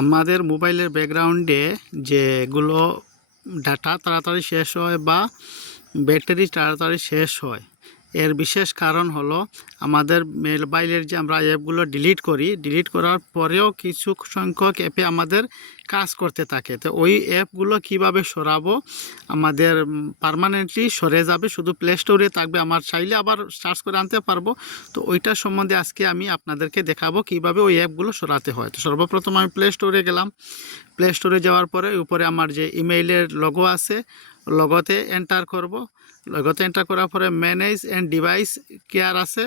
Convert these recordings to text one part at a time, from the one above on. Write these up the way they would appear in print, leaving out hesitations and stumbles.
আমাদের মোবাইলের ব্যাকগ্রাউন্ডে যেগুলো ডাটা তাড়াতাড়ি শেষ হয় বা ব্যাটারি তাড়াতাড়ি শেষ হয়, এর বিশেষ কারণ হলো আমাদের মোবাইলের যে আমরা অ্যাপগুলো ডিলিট করার পরেও কিছু সংখ্যক অ্যাপে আমাদের কাজ করতে থাকে। তো ওই অ্যাপগুলো কিভাবে সরাবো, আমাদের পার্মানেন্টলি সরে যাবে, শুধু প্লে স্টোরে থাকবে, আমার চাইলে আবার সার্চ করে আনতে পারবো। তো ওইটার সম্বন্ধে আজকে আমি আপনাদেরকে দেখাবো কিভাবে ওই অ্যাপগুলো সরাতে হয়। তো সর্বপ্রথম আমি প্লে স্টোরে গেলাম। প্লে স্টোরে যাওয়ার পরে উপরে আমার যে ইমেইলের লোগো আছে, লোগোতে এন্টার করব। লোগোতে এন্টার করার পরে ম্যানেজ অ্যান্ড ডিভাইস কেয়ার আছে,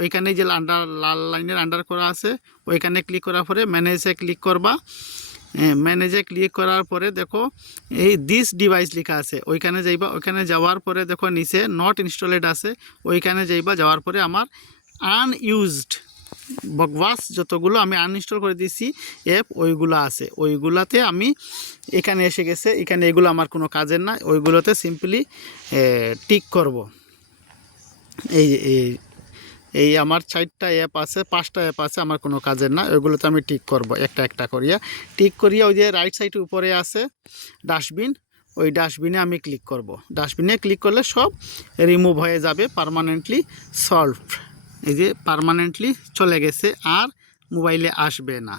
ওইখানে যে লাল লাইনের আন্ডার করা আছে ওইখানে ক্লিক করার পরে ম্যানেজে ক্লিক করবা। ম্যানেজে ক্লিক করার পরে দেখো এই দিস ডিভাইস লেখা আছে, ওইখানে যাইবা। ওইখানে যাওয়ার পরে দেখো নিচে নট ইনস্টলেড আছে, ওইখানে যাইবা। যাওয়ার পরে আমার আনইউজড বকবাস যতগুলো আমি আনইনস্টল করে দিয়েছি অ্যাপ ওইগুলো আছে, ওইগুলাতে আমি এখানে এসে গেছে। এখানে এগুলো আমার কোনো কাজের না, ওইগুলোতে সিম্পলি টিক করব। এই এই এই আমার 4টা অ্যাপ আছে, 5টা অ্যাপ আছে আমার কোনো কাজের না, ওইগুলোতে আমি টিক করব একটা একটা করিয়া। টিক করিয়া ওই যে রাইট সাইডে উপরে আছে ডাস্টবিন, ওই ডাস্টবিনে আমি ক্লিক করব। ডাস্টবিনে ক্লিক করলে সব রিমুভ হয়ে যাবে, পার্মানেন্টলি সলভড। এই যে পার্মানেন্টলি চলে গেছে, আর মোবাইলে আসবে না।